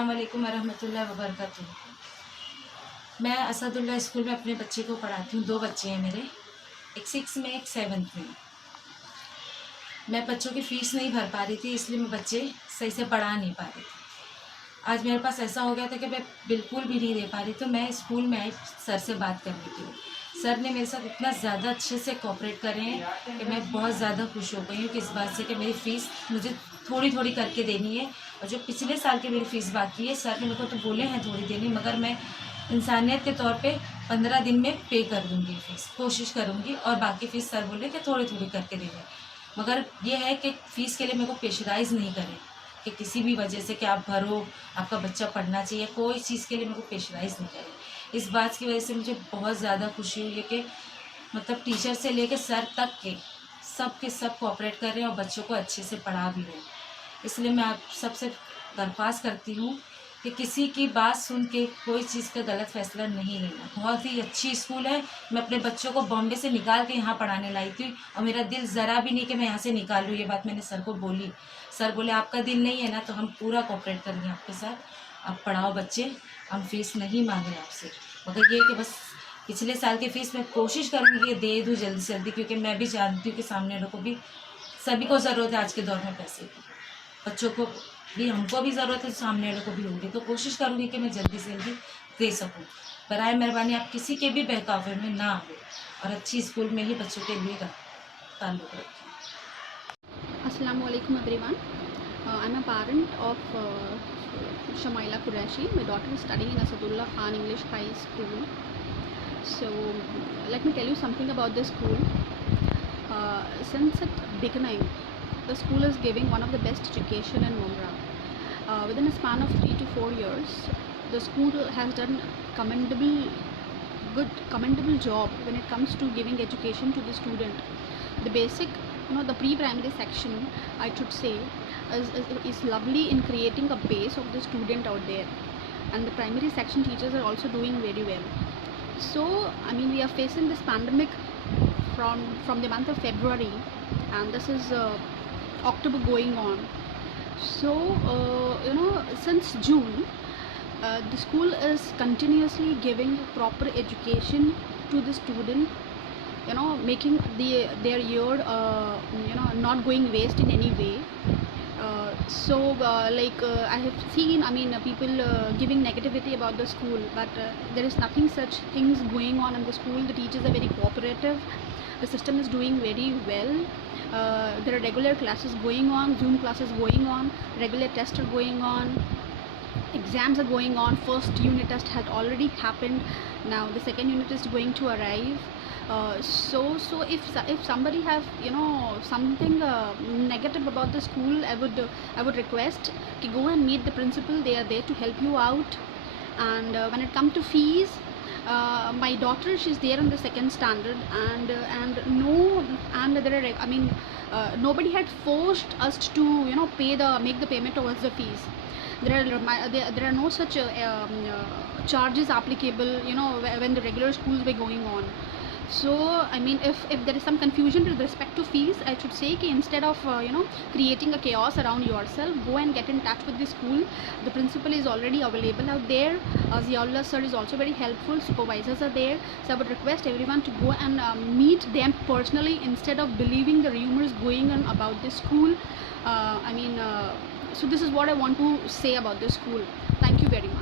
अस्सलाम वालेकुम वरहमतुल्लाहि वबरकातुहू। मैं असदुल्ला स्कूल में अपने बच्चे को पढ़ाती हूँ। 2 बच्चे हैं मेरे, एक 6 में एक 7th में। मैं बच्चों की फ़ीस नहीं भर पा रही थी, इसलिए मैं बच्चे सही से पढ़ा नहीं पा रही थी। आज मेरे पास ऐसा हो गया था कि मैं बिल्कुल भी नहीं दे पा रही, तो मैं स्कूल में आई सर से बात करने के लिए। सर ने मेरे साथ इतना ज़्यादा अच्छे से कोऑपरेट करे हैं कि मैं बहुत ज़्यादा खुश हो गई हूँ कि इस बात से कि मेरी फ़ीस मुझे थोड़ी थोड़ी करके देनी है। और जो पिछले साल की मेरी फ़ीस बाकी है, सर ने मेरे को तो बोले हैं थोड़ी देनी, मगर मैं इंसानियत के तौर पे 15 दिन में पे कर दूँगी फ़ीस, कोशिश करूँगी। और बाकी फ़ीस सर बोले कि थोड़ी थोड़ी करके देंगे, मगर ये है कि फ़ीस के लिए मेरे को प्रेशराइज़ नहीं करें कि किसी भी वजह से कि आप भरो, आपका बच्चा पढ़ना चाहिए, कोई चीज़ के लिए मेरे को प्रेशराइज़ नहीं करें। इस बात की वजह से मुझे बहुत ज़्यादा खुशी हुई है कि मतलब टीचर से लेकर सर तक के सब कोऑपरेट कर रहे हैं और बच्चों को अच्छे से पढ़ा भी रहे हैं। इसलिए मैं आप सबसे दरख्वास्त करती हूँ कि किसी की बात सुन के कोई चीज़ का गलत फ़ैसला नहीं लेना। बहुत ही अच्छी स्कूल है। मैं अपने बच्चों को बॉम्बे से निकाल के यहाँ पढ़ाने लाई थी और मेरा दिल ज़रा भी नहीं कि मैं यहाँ से निकालूँ। ये बात मैंने सर को बोली। सर बोले आपका दिल नहीं है ना, तो हम पूरा कोऑपरेट करेंगे आपके साथ, आप पढ़ाओ बच्चे, हम फ़ीस नहीं मांग रहे आपसे। मगर ये कि बस पिछले साल की फ़ीस मैं कोशिश करूँगी कि दे दूँ जल्दी से जल्दी, क्योंकि मैं भी जानती हूँ कि सामने वालों को भी, सभी को ज़रूरत है आज के दौर में पैसे की। बच्चों को भी, हमको भी ज़रूरत है, सामने वालों को भी होगी, तो कोशिश करूँगी कि मैं जल्दी से जल्दी दे सकूँ। बराए मेहरबानी आप किसी के भी बहकावे में ना आए और अच्छी स्कूल में ही बच्चों के लिए ताल्लुक़ रखें। Assalamu alaikum everyone. I'm a parent of Shamaila Qureshi. My daughter is studying in Asadullah Khan English High School. So let me tell you something about this school. Since its beginning, the school is giving one of the best education in Mumra. Within a span of 3 to 4 years, the school has done commendable job when it comes to giving education to the student. The basic, the pre-primary section, I should say, is lovely in creating a base of the student out there, and the primary section teachers are also doing very well. So I mean, we are facing this pandemic from the month of February, and this is October going on. So since June, the school is continuously giving proper education to the student, making their year not going waste in any way. I have seen, people giving negativity about the school, but there is nothing such things going on in the school. The teachers are very cooperative. The system is doing very well. There are regular classes going on, Zoom classes going on, regular tests are going on, exams are going on. First unit test had already happened. Now the second unit is going to arrive. So if somebody have something negative about the school, I would request to go and meet the principal. They are there to help you out. And when it comes to fees, my daughter, she's there in the second standard, and there are, nobody had forced us to make the payment towards the fees. There are no such charges applicable when the regular schools were going on. So I mean, if there is some confusion with respect to fees, I should say that instead of creating a chaos around yourself, go and get in touch with the school. The principal is already available out there. Ziaullah sir is also very helpful. Supervisors are there. So I would request everyone to go and meet them personally instead of believing the rumors going on about the school. So this is what I want to say about the school. Thank you very much.